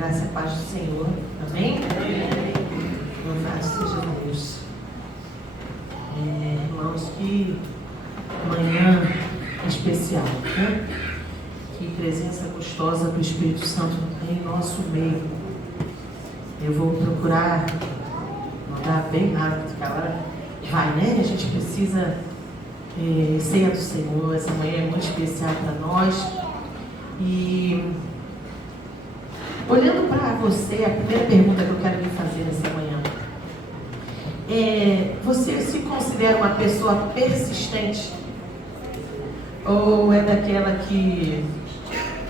graça e a paz do Senhor. Amém? Louvado seja Deus. Irmãos, que manhã especial, né? Que presença gostosa do Espírito Santo em nosso meio. Eu vou procurar mandar bem rápido, que a hora vai, né? A gente precisa ceia do Senhor. Essa manhã é muito especial para nós. E olhando para você, a primeira pergunta que eu quero lhe fazer nessa manhã você se considera uma pessoa persistente? Ou é daquela que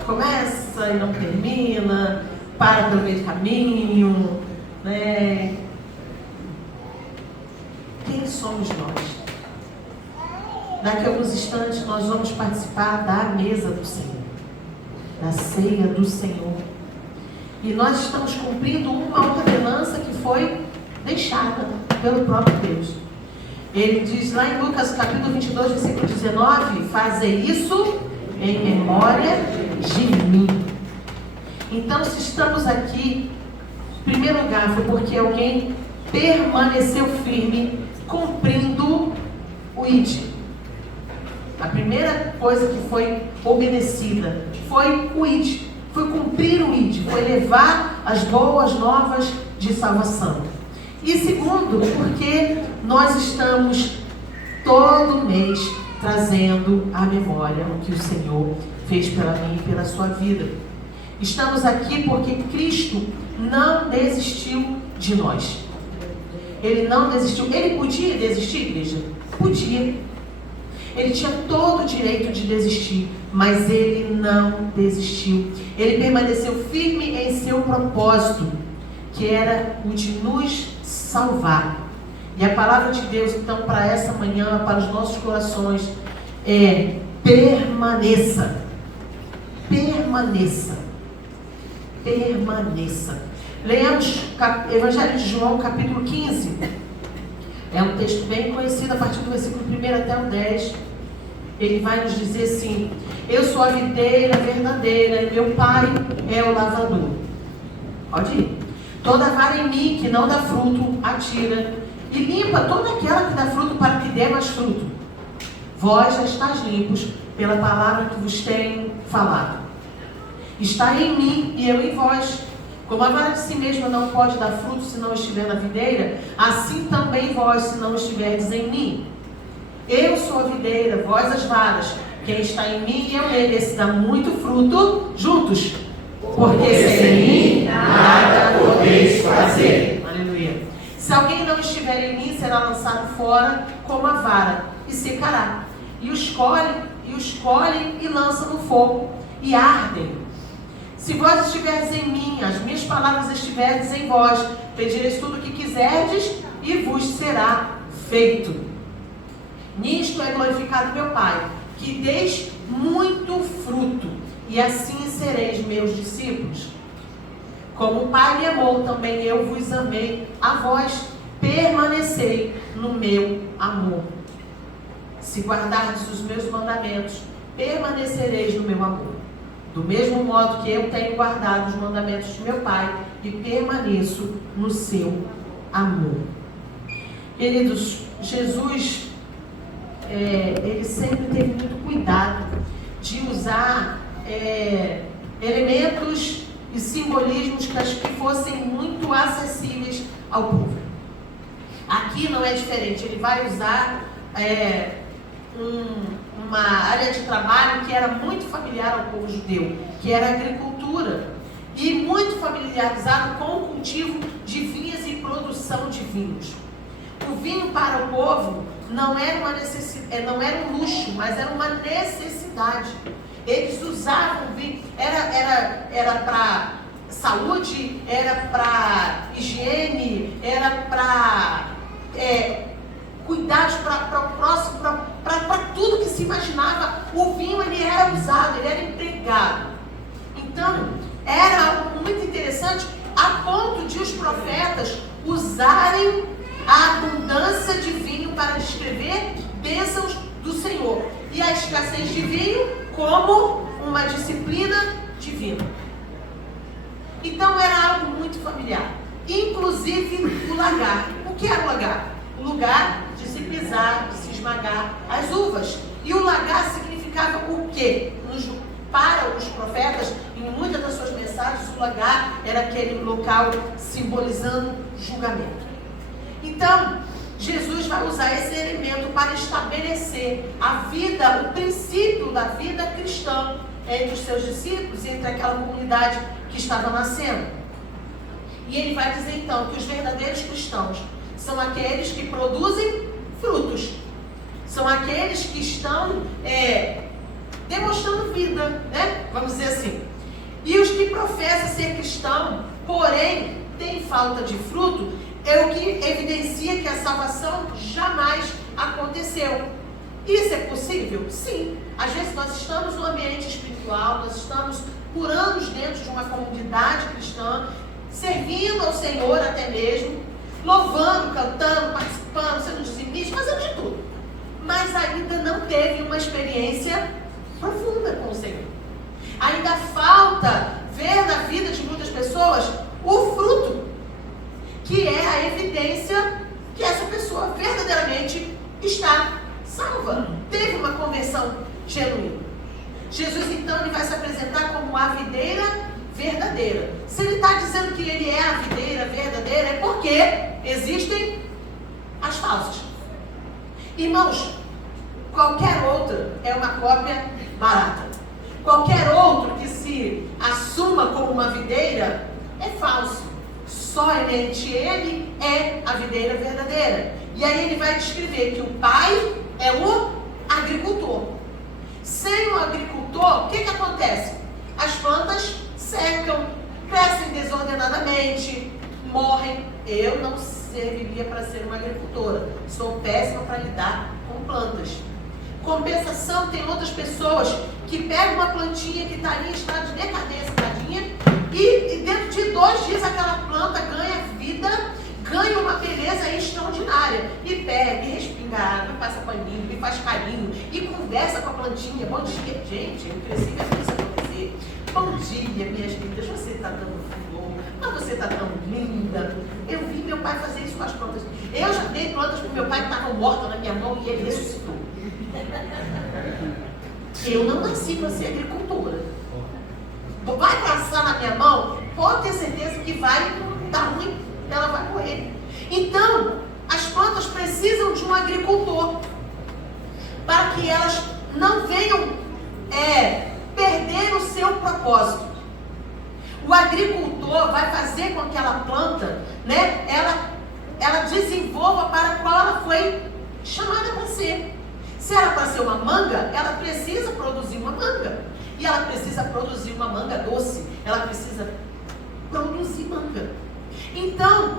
começa e não termina, para pelo meio do caminho, né? Quem somos nós? Daqui a alguns instantes nós vamos participar da mesa do Senhor, da ceia do Senhor. E nós estamos cumprindo uma ordenança que foi deixada pelo próprio Deus. Ele diz lá em Lucas capítulo 22, versículo 19: fazei isso em memória de mim. Então, se estamos aqui, em primeiro lugar, foi porque alguém permaneceu firme, cumprindo o ID. A primeira coisa que foi obedecida foi o ID. Foi cumprir o ID, foi levar as boas novas de salvação. E segundo, porque nós estamos todo mês trazendo à memória o que o Senhor fez pela mim e pela sua vida. Estamos aqui porque Cristo não desistiu de nós. Ele não desistiu. Ele podia desistir, igreja? Podia. Ele tinha todo o direito de desistir, mas ele não desistiu. Ele permaneceu firme em seu propósito, que era o de nos salvar. E a palavra de Deus, então, para essa manhã, para os nossos corações, é: permaneça. Permaneça. Permaneça. Leamos Evangelho de João, capítulo 15. É um texto bem conhecido, a partir do versículo 1 até o 10. Ele vai nos dizer assim: eu sou a videira verdadeira e meu pai é o lavrador. Pode ir. Toda vara em mim que não dá fruto, atira, e limpa toda aquela que dá fruto, para que dê mais fruto. Vós já estáis limpos pela palavra que vos tenho falado. Está em mim e eu em vós. Como a vara de si mesma não pode dar fruto se não estiver na videira, assim também vós, se não estiverdes em mim. Eu sou a videira, vós as varas. Quem está em mim e eu nele, esse dá muito fruto juntos. Porque sem mim nada podeis fazer. Aleluia. Se alguém não estiver em mim, será lançado fora como a vara e secará. E os colhem e lançam no fogo e ardem. Se vós estiverdes em mim, as minhas palavras estiverdes em vós, pedireis tudo o que quiserdes e vos será feito. Nisto é glorificado meu Pai, que deis muito fruto, e assim sereis meus discípulos. Como o Pai me amou, também eu vos amei. A vós permanecei no meu amor. Se guardardes os meus mandamentos, permanecereis no meu amor. Do mesmo modo que eu tenho guardado os mandamentos de meu Pai e permaneço no seu amor. Queridos, Jesus, ele sempre teve muito cuidado de usar elementos e simbolismos que fossem muito acessíveis ao povo. Aqui não é diferente. Ele vai usar uma área de trabalho que era muito familiar ao povo judeu, que era a agricultura, e muito familiarizado com o cultivo de vinhas e produção de vinhos. O vinho para o povo não era uma necessidade, não era um luxo, mas era uma necessidade. Eles usavam vinho, era para saúde, era para higiene, era para cuidados para o próximo, para tudo que se imaginava. O vinho, ele era usado, ele era empregado. Então, era algo muito interessante, a ponto de os profetas usarem a abundância de vinho para descrever bênçãos do Senhor, e a escassez de vinho como uma disciplina divina. Então era algo muito familiar. Inclusive o lagar. O que era o lagar? O lugar de se pisar, de se esmagar as uvas. E o lagar significava o quê? Para os profetas, em muitas das suas mensagens, o lagar era aquele local simbolizando julgamento. Então, Jesus vai usar esse elemento para estabelecer a vida, o princípio da vida cristã entre os seus discípulos e entre aquela comunidade que estava nascendo. E ele vai dizer então que os verdadeiros cristãos são aqueles que produzem frutos, são aqueles que estão demonstrando vida, né? Vamos dizer assim. E os que professam ser cristão, porém têm falta de fruto, é o que evidencia que a salvação jamais aconteceu. Isso é possível? Sim. Às vezes nós estamos no ambiente espiritual, nós estamos por anos dentro de uma comunidade cristã, servindo ao Senhor até mesmo, louvando, cantando, participando, sendo dizimista, fazendo de tudo. Mas ainda não teve uma experiência profunda com o Senhor. Ainda falta ver na vida de muitas pessoas o fruto, que é a evidência que essa pessoa verdadeiramente está salva, teve uma conversão genuína. Jesus então ele vai se apresentar como a videira verdadeira. Se ele está dizendo que ele é a videira verdadeira, é porque existem as falsas. Irmãos, qualquer outra é uma cópia barata. Qualquer outro que se assuma como uma videira é falso. Somente ele é a videira verdadeira. E aí ele vai descrever que o pai é o agricultor. Sem o agricultor, o que acontece? As plantas secam, crescem desordenadamente, morrem. Eu não serviria para ser uma agricultora. Sou péssima para lidar com plantas. Compensação, tem outras pessoas que pegam uma plantinha que está ali em estado de decadência, tadinha, e dentro de 2 dias aquela planta ganha vida, ganha uma beleza extraordinária. E pega, e respinga água, e passa paninho, e faz carinho, e conversa com a plantinha. Bom dia, gente, eu cresci vendo isso acontecer. Bom dia, minhas lindas, você está dando flor, mas você está tão linda. Eu vi meu pai fazer isso com as plantas. Eu já dei plantas para o meu pai que estavam mortas na minha mão e ele ressuscitou. Eu não nasci para ser agricultora. Vai passar na minha mão, pode ter certeza que vai dar ruim, ela vai morrer. Então, as plantas precisam de um agricultor para que elas não venham perder o seu propósito. O agricultor vai fazer com que aquela planta, né, ela desenvolva para a qual ela foi chamada para ser. Se era para ser uma manga, ela precisa produzir uma manga. E ela precisa produzir uma manga doce. Ela precisa produzir manga. Então,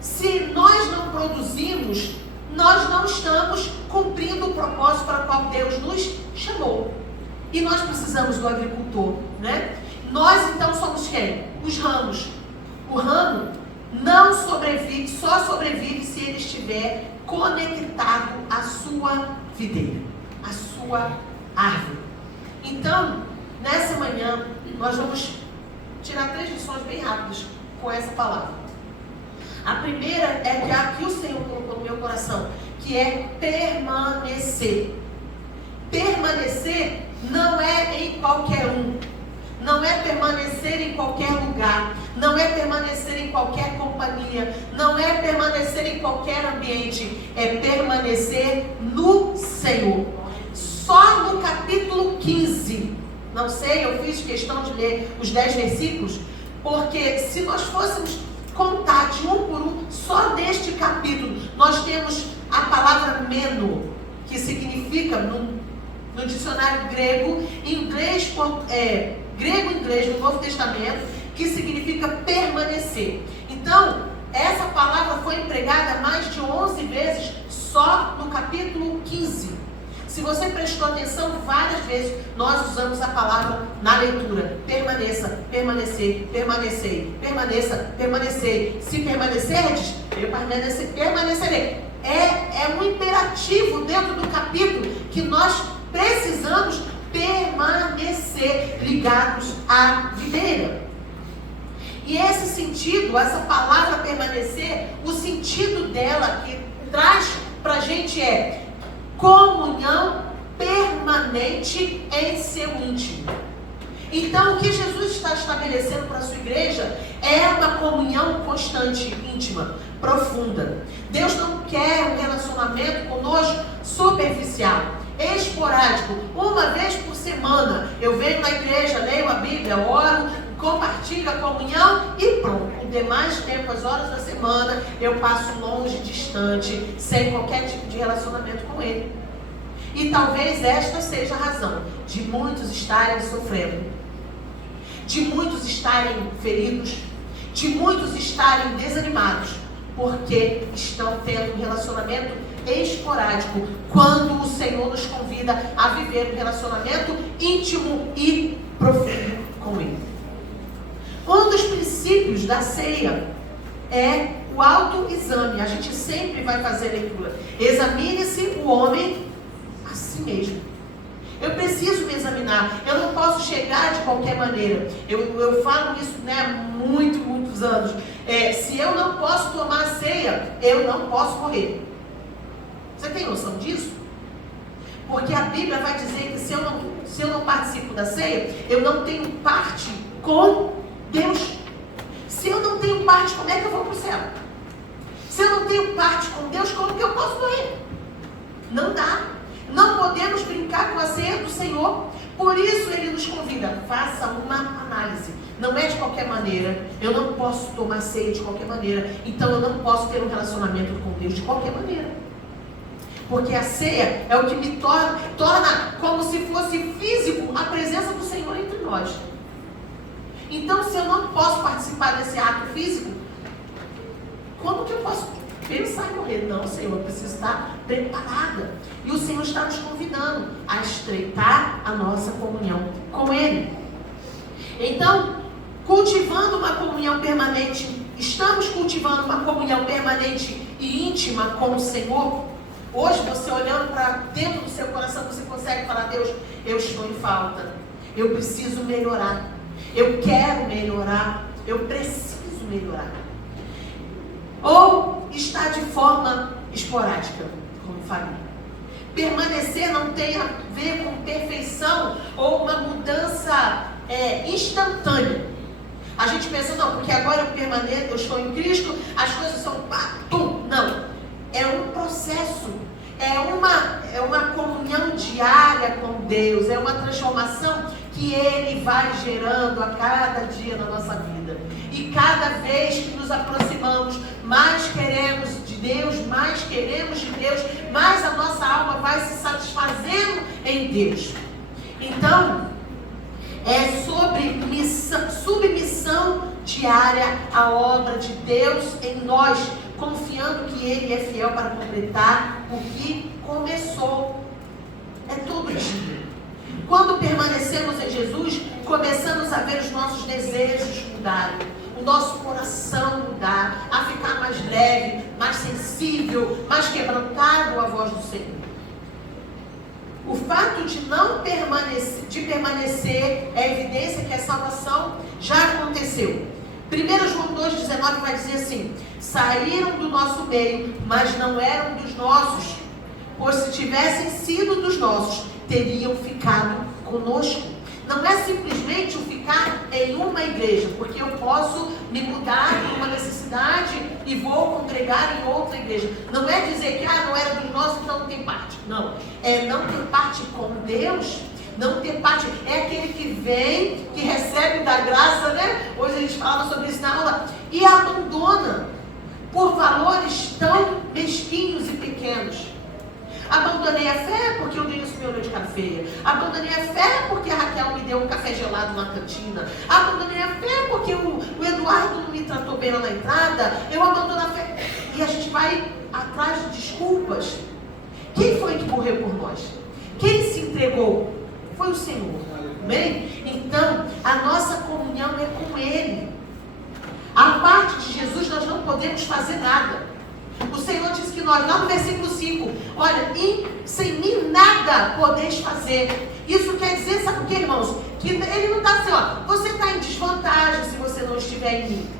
se nós não produzimos, nós não estamos cumprindo o propósito para o qual Deus nos chamou. E nós precisamos do agricultor, né? Nós então somos quem? Os ramos. O ramo não sobrevive, só sobrevive se ele estiver conectado à sua videira, à sua árvore. Então, nessa manhã, nós vamos tirar 3 lições bem rápidas com essa palavra. A primeira é que aqui o Senhor colocou no meu coração, que é permanecer. Permanecer não é em qualquer um. Não é permanecer em qualquer lugar. Não é permanecer em qualquer companhia. Não é permanecer em qualquer ambiente. É permanecer no Senhor. Só no capítulo 15. Não sei, eu fiz questão de ler os 10 versículos. Porque se nós fôssemos contar de um por um, só neste capítulo, nós temos a palavra meno, que significa, no dicionário grego, inglês, grego-inglês no Novo Testamento, que significa permanecer. Então, essa palavra foi empregada mais de 11 vezes só no capítulo 15. Se você prestou atenção, várias vezes nós usamos a palavra na leitura. Permaneça, permanecer, permanecer, permaneça, permanecer. Se permanecerdes, eu permanecerei. É um imperativo dentro do capítulo que nós precisamos permanecer ligados à videira. E esse sentido, essa palavra permanecer, o sentido dela que traz para a gente é comunhão permanente em seu íntimo. Então, o que Jesus está estabelecendo para a sua igreja é uma comunhão constante, íntima, profunda. Deus não quer um relacionamento conosco superficial, esporádico, uma vez por semana. Eu venho na igreja, leio a Bíblia, oro, compartilho a comunhão e pronto. O demais tempo, as horas da semana, eu passo longe, distante, sem qualquer tipo de relacionamento com Ele. E talvez esta seja a razão de muitos estarem sofrendo, de muitos estarem feridos, de muitos estarem desanimados, porque estão tendo um relacionamento esporádico, quando o Senhor nos convida a viver um relacionamento íntimo e profundo com Ele. Um dos princípios da ceia é o autoexame. A gente sempre vai fazer leitura. Examine-se o homem a si mesmo. Eu preciso me examinar. Eu não posso chegar de qualquer maneira. Eu falo isso, né, há muitos anos. Se eu não posso tomar a ceia, eu não posso correr. Você tem noção disso? Porque a Bíblia vai dizer que se eu não participo da ceia, eu não tenho parte com Deus. Se eu não tenho parte, como é que eu vou para o céu? Se eu não tenho parte com Deus, como que eu posso morrer? Não dá. Não podemos brincar com a ceia do Senhor. Por isso Ele nos convida, faça uma análise. Não é de qualquer maneira. Eu não posso tomar ceia de qualquer maneira. Então eu não posso ter um relacionamento com Deus de qualquer maneira. Porque a ceia é o que me torna como se fosse físico a presença do Senhor entre nós. Então, se eu não posso participar desse ato físico, como que eu posso pensar em morrer? Não, Senhor, eu preciso estar preparada. E o Senhor está nos convidando a estreitar a nossa comunhão com Ele. Então, cultivando uma comunhão permanente, estamos cultivando uma comunhão permanente e íntima com o Senhor. Hoje, você olhando para dentro do seu coração, você consegue falar: Deus, eu estou em falta. Eu preciso melhorar. Eu quero melhorar. Eu preciso melhorar. Ou está de forma esporádica, como falei. Permanecer não tem a ver com perfeição ou uma mudança instantânea. A gente pensa, não, porque agora eu permaneço, eu estou em Cristo, as coisas são pum. Não. É um processo, é uma comunhão diária com Deus, é uma transformação que Ele vai gerando a cada dia na nossa vida. E cada vez que nos aproximamos, mais queremos de Deus, mais queremos de Deus, mais a nossa alma vai se satisfazendo em Deus. Então, é sobre submissão diária à obra de Deus em nós, confiando que Ele é fiel para completar o que começou. É todo dia. Quando permanecemos em Jesus, começamos a ver os nossos desejos mudarem, o nosso coração mudar, a ficar mais leve, mais sensível, mais quebrantado à voz do Senhor. O fato de não permanecer é evidência que a salvação já aconteceu. 1 João 2,19 vai dizer assim: saíram do nosso meio, mas não eram dos nossos, pois se tivessem sido dos nossos, teriam ficado conosco. Não é simplesmente o ficar em uma igreja, porque eu posso me mudar por uma necessidade e vou congregar em outra igreja. Não é dizer que não era dos nossos, então não tem parte. Não, é não ter parte com Deus. Não ter parte, é aquele que vem, que recebe da graça, né? Hoje a gente falava sobre isso na aula, e abandona por valores tão mesquinhos e pequenos. Abandonei a fé porque o Denis me olhou de cara feia. Abandonei a fé porque a Raquel me deu um café gelado na cantina. Abandonei a fé porque o Eduardo não me tratou bem lá na entrada. Eu abandono a fé. E a gente vai atrás de desculpas. Quem foi que morreu por nós? Quem se entregou? Foi o Senhor. Amém? Então, a nossa comunhão é com Ele. A parte de Jesus nós não podemos fazer nada. O Senhor disse que nós, lá no versículo 5, olha, sem mim nada podeis fazer. Isso quer dizer, sabe o que, irmãos? que ele não está assim, ó, você está em desvantagem se você não estiver em mim.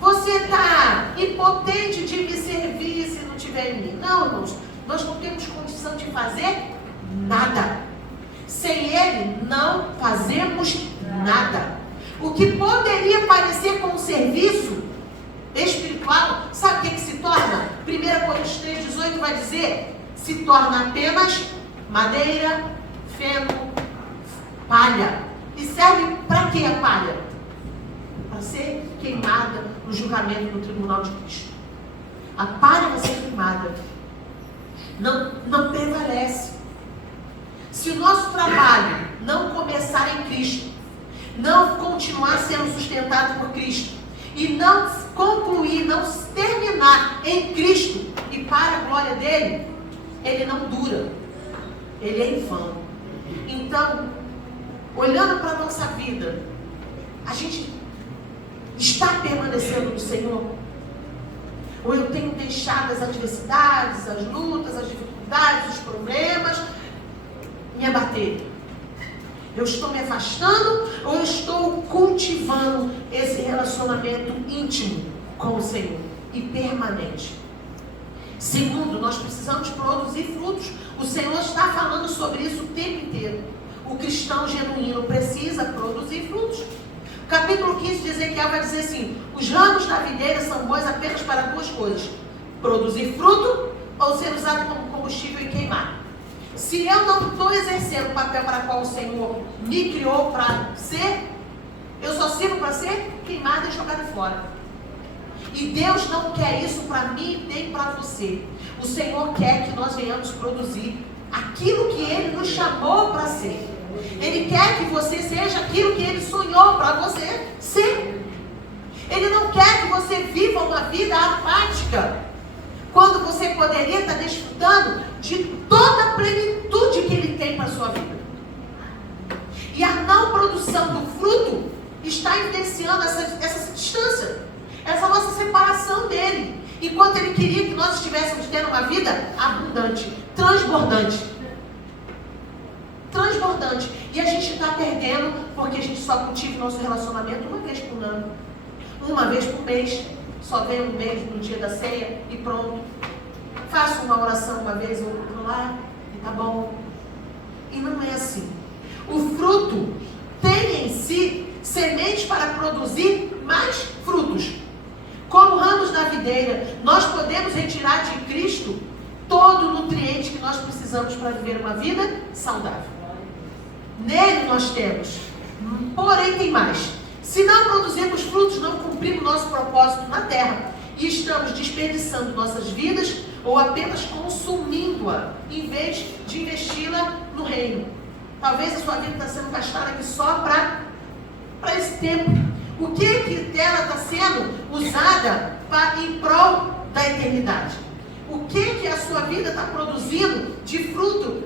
Você está impotente de me servir se não estiver em mim. Não, irmãos, nós não temos condição de fazer nada. Sem ele, não fazemos nada. O que poderia parecer como serviço espiritual, sabe o que se torna? 1 Coríntios 3,18 vai dizer, se torna apenas madeira, feno, palha. E serve para que a palha? Para ser queimada no julgamento no tribunal de Cristo. A palha vai ser queimada. Não prevalece. Se o nosso trabalho não começar em Cristo, não continuar sendo sustentado por Cristo, e não concluir, não terminar em Cristo e para a glória dele, ele não dura. Ele é em vão. Então, olhando para a nossa vida, a gente está permanecendo no Senhor? Ou eu tenho deixado as adversidades, as lutas, as dificuldades, os problemas me abater? Eu estou me afastando ou eu estou cultivando esse relacionamento íntimo com o Senhor e permanente? Segundo, nós precisamos produzir frutos. O Senhor está falando sobre isso o tempo inteiro. O cristão genuíno precisa produzir frutos. O capítulo 15 de Ezequiel vai dizer assim, os ramos da videira são bons apenas para duas coisas: produzir fruto ou ser usado como combustível e queimar. Se eu não estou exercendo o papel para qual o Senhor me criou para ser, eu só sirvo para ser queimada e jogada fora. E Deus não quer isso para mim nem para você. O Senhor quer que nós venhamos produzir aquilo que Ele nos chamou para ser. Ele quer que você seja aquilo que Ele sonhou para você ser. Ele não quer que você viva uma vida apática, quando você poderia estar desfrutando de toda a plenitude que Ele tem para a sua vida. E a não produção do fruto está evidenciando essa distância, essa nossa separação dele, enquanto Ele queria que nós estivéssemos tendo uma vida abundante, transbordante. E a gente está perdendo porque a gente só cultiva o nosso relacionamento uma vez por ano, uma vez por mês. Só vem um mês no dia da ceia e pronto. Faço uma oração uma vez ou outra lá e tá bom. E não é assim. O fruto tem em si sementes para produzir mais frutos. Como ramos da videira, nós podemos retirar de Cristo todo o nutriente que nós precisamos para viver uma vida saudável. Nele nós temos. Porém tem mais. Se não produzirmos frutos, não cumprimos nosso propósito na terra e estamos desperdiçando nossas vidas ou apenas consumindo-a, em vez de investi-la no reino. Talvez a sua vida está sendo gastada aqui só para esse tempo. O que ela está sendo usada em prol da eternidade? O que a sua vida está produzindo de fruto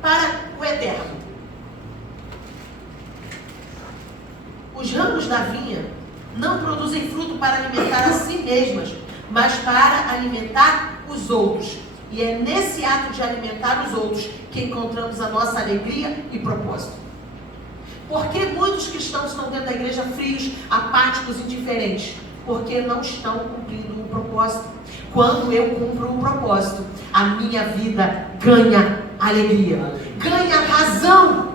para o eterno? Os ramos da vinha não produzem fruto para alimentar a si mesmas, mas para alimentar os outros. E é nesse ato de alimentar os outros que encontramos a nossa alegria e propósito. Por que muitos cristãos estão dentro da igreja frios, apáticos, indiferentes? Porque não estão cumprindo o propósito. Quando eu cumpro o propósito, a minha vida ganha alegria, ganha razão.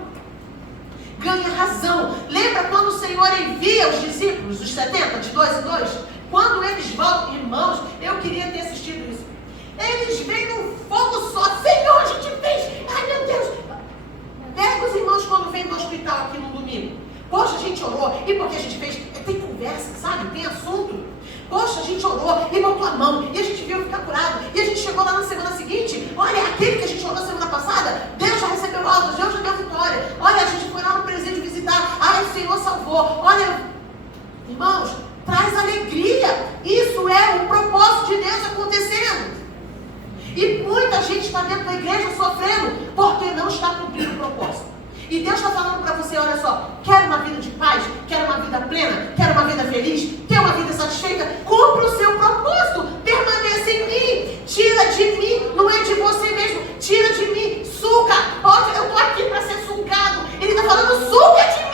Lembra quando o Senhor envia os discípulos, os 70, de 2 em 2? Quando eles voltam, irmãos, eu queria ter assistido isso. Eles vêm num fogo só. Senhor, a gente fez. Ai, meu Deus. Pega os irmãos quando vêm do hospital aqui no domingo. Poxa, a gente orou. E porque a gente fez? Tem conversa, sabe? Tem assunto. Poxa, a gente orou e botou a mão. E a gente viu ficar curado. E a gente chegou lá na semana seguinte. Olha, aquele que a gente orou na semana passada, Deus já recebeu altas, Deus já deu vitória. Olha, a gente foi lá no presídio visitar. Ai, o Senhor salvou. Olha, irmãos, traz alegria. Isso é o propósito de Deus acontecendo. E muita gente está dentro da igreja sofrendo porque não está cumprindo o propósito. E Deus está falando para você, olha só, quer uma vida de paz, quer uma vida plena, quer uma vida feliz, quer uma vida satisfeita, cumpra o seu propósito, permaneça em mim, tira de mim, não é de você mesmo, tira de mim, suga, eu estou aqui para ser sugado, Ele está falando, suga de mim.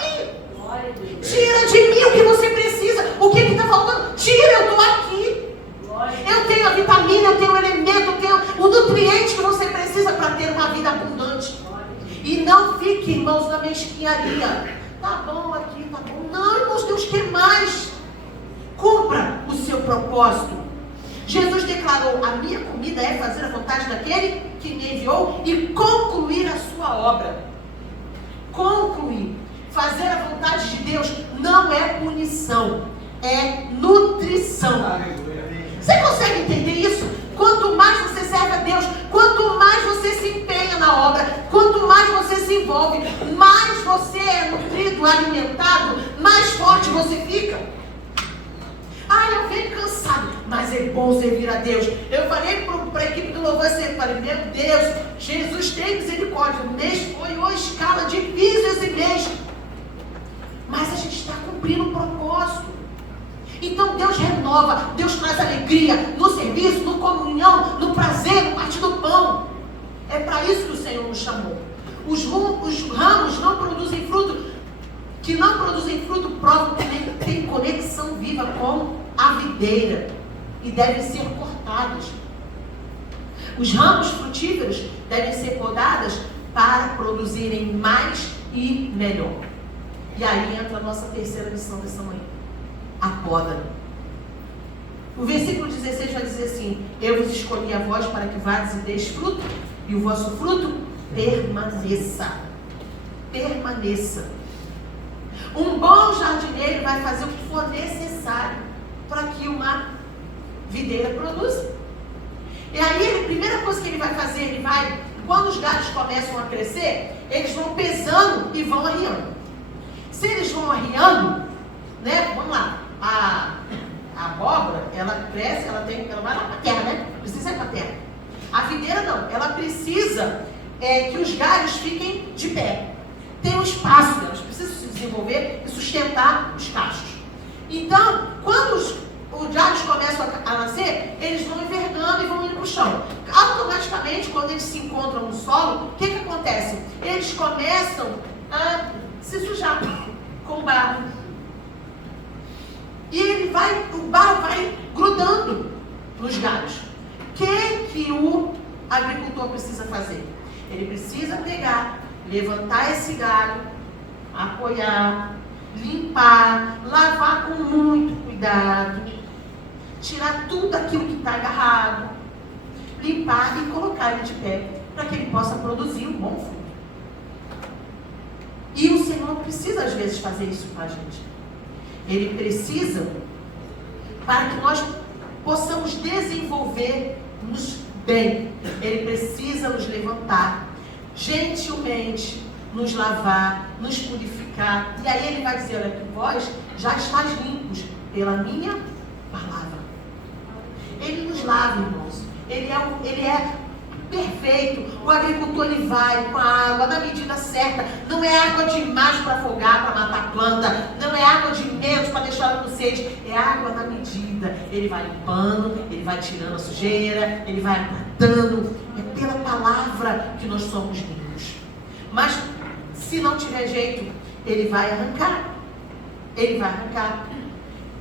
propósito. Jesus declarou: a minha comida é fazer a vontade daquele que me enviou e concluir a sua obra. Concluir. Fazer a vontade de Deus não é punição, é nutrição. Você consegue entender isso? Quanto mais você serve a Deus, quanto mais você se empenha na obra, quanto mais você se envolve, mais você é nutrido, alimentado, mais forte você fica. Eu venho cansado, mas é bom servir a Deus. Eu falei para a equipe do louvor, eu falei: meu Deus, Jesus tem misericórdia. O mês foi uma escala difícil esse mês, mas a gente está cumprindo o propósito. Então Deus renova, Deus traz alegria no serviço, no comunhão, no prazer, no partir do pão. É para isso que o Senhor nos chamou. Os ramos não produzem fruto. Que não produzem fruto provam que tem conexão viva com a videira e devem ser cortados. Os ramos frutíferos devem ser podados para produzirem mais e melhor. E aí entra a nossa terceira lição dessa manhã: a poda. O versículo 16 vai dizer assim: eu vos escolhi a vós para que vades e deis fruto, e o vosso fruto permaneça. Permaneça. Um bom jardineiro vai fazer o que for necessário para que uma videira produza. E aí, a primeira coisa que ele vai fazer, quando os galhos começam a crescer, eles vão pesando e vão arriando. Se eles vão arriando, né? Vamos lá, a abóbora, ela cresce, ela vai lá para a terra, né? Precisa ir para a terra. A videira não, ela precisa que os galhos fiquem de pé. Tem um espaço, elas precisam se desenvolver e sustentar os cachos. Então, quando os galhos começam a nascer, eles vão envergando e vão indo para o chão. Automaticamente, quando eles se encontram no solo, o que acontece? Eles começam a se sujar com barro. E o barro vai grudando nos galhos. O que o agricultor precisa fazer? Ele precisa pegar, levantar esse galho, apoiar, limpar, lavar com muito cuidado, tirar tudo aquilo que está agarrado, limpar e colocar ele de pé, para que ele possa produzir um bom fruto. E o Senhor precisa às vezes fazer isso para a gente. Ele precisa para que nós possamos desenvolver-nos bem. Ele precisa nos levantar, gentilmente nos lavar, nos purificar. E aí ele vai dizer: olha, que vós já estáis limpos pela minha palavra. Ele nos lava, irmãos. Ele é perfeito. O agricultor, ele vai com a água na medida certa. Não é água demais para afogar, para matar a planta. Não é água de menos para deixar ela com sede. É água na medida. Ele vai limpando, ele vai tirando a sujeira, ele vai matando. É pela palavra que nós somos limpos. Mas se não tiver jeito, ele vai arrancar. Ele vai arrancar.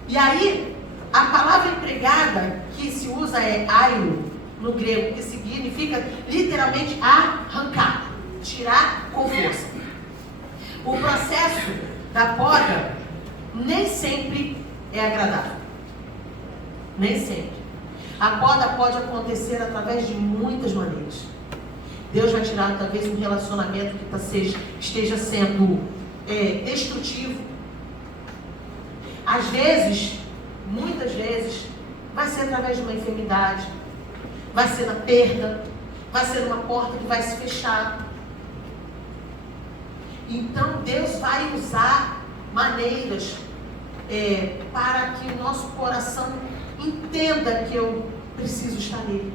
E aí, a palavra empregada que se usa é airo, no grego, que significa literalmente arrancar, tirar com força. O processo da poda nem sempre é agradável. Nem sempre. A poda pode acontecer através de muitas maneiras. Deus vai tirar talvez um relacionamento que esteja sendo destrutivo. Às vezes, muitas vezes, vai ser através de uma enfermidade, vai ser na perda, vai ser numa porta que vai se fechar. Então Deus vai usar maneiras para que o nosso coração entenda que eu preciso estar nele.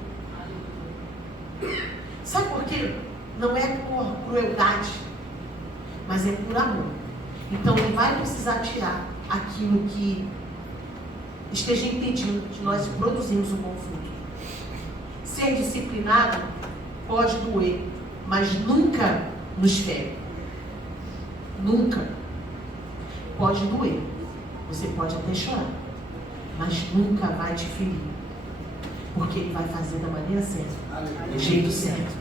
Sabe por quê? Não é por crueldade, mas é por amor. Então ele vai precisar tirar aquilo que esteja impedindo de nós produzirmos um bom fruto. Ser disciplinado pode doer, mas nunca nos fere. Nunca. Pode doer. Você pode até chorar, mas nunca vai te ferir. Porque ele vai fazer da maneira certa, do jeito certo.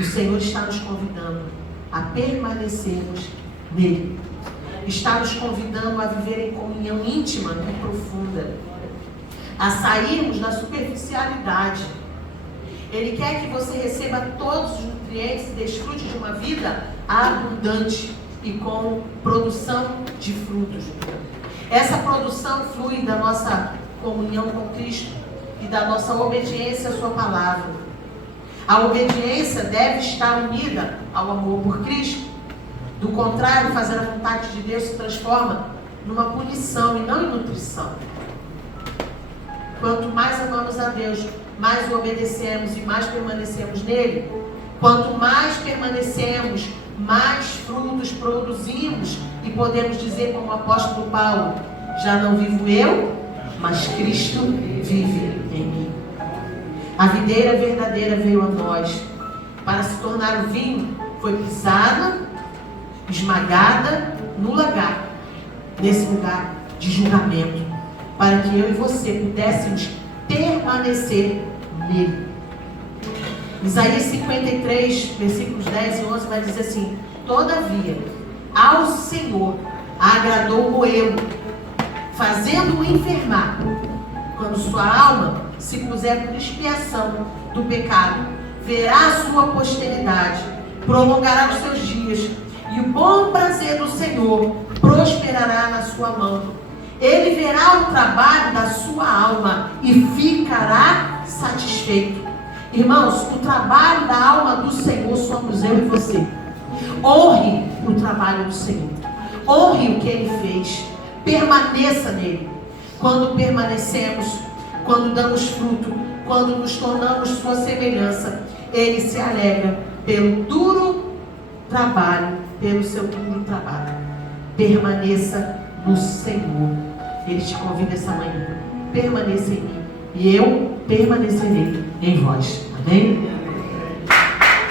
O Senhor está nos convidando a permanecermos nele. está nos convidando a viver em comunhão íntima e profunda, a sairmos da superficialidade. Ele quer que você receba todos os nutrientes e desfrute de uma vida abundante e com produção de frutos. Essa produção flui da nossa comunhão com Cristo e da nossa obediência à sua palavra. A obediência deve estar unida ao amor por Cristo. Do contrário, fazer a vontade de Deus se transforma numa punição e não em nutrição. Quanto mais amamos a Deus, mais o obedecemos e mais permanecemos nele. Quanto mais permanecemos, mais frutos produzimos e podemos dizer como o apóstolo Paulo: já não vivo eu, mas Cristo vive em mim. A videira verdadeira veio a nós para se tornar o vinho, foi pisada, esmagada no lagar, nesse lugar de julgamento, para que eu e você pudéssemos permanecer nele. Isaías 53, versículos 10 e 11 vai dizer assim: todavia, ao Senhor agradou moê-lo, fazendo-o enfermar. Quando sua alma se puser por expiação do pecado, verá a sua posteridade, prolongará os seus dias, e o bom prazer do Senhor prosperará na sua mão. Ele verá o trabalho da sua alma e ficará satisfeito. Irmãos, o trabalho da alma do Senhor somos eu e você. Honre o trabalho do Senhor. Honre o que Ele fez. Permaneça nele. Quando permanecemos, quando damos fruto, quando nos tornamos sua semelhança, Ele se alegra pelo duro trabalho, pelo seu duro trabalho. Permaneça no Senhor. Ele te convida essa manhã. Permaneça em mim e eu permanecerei em vós. Amém?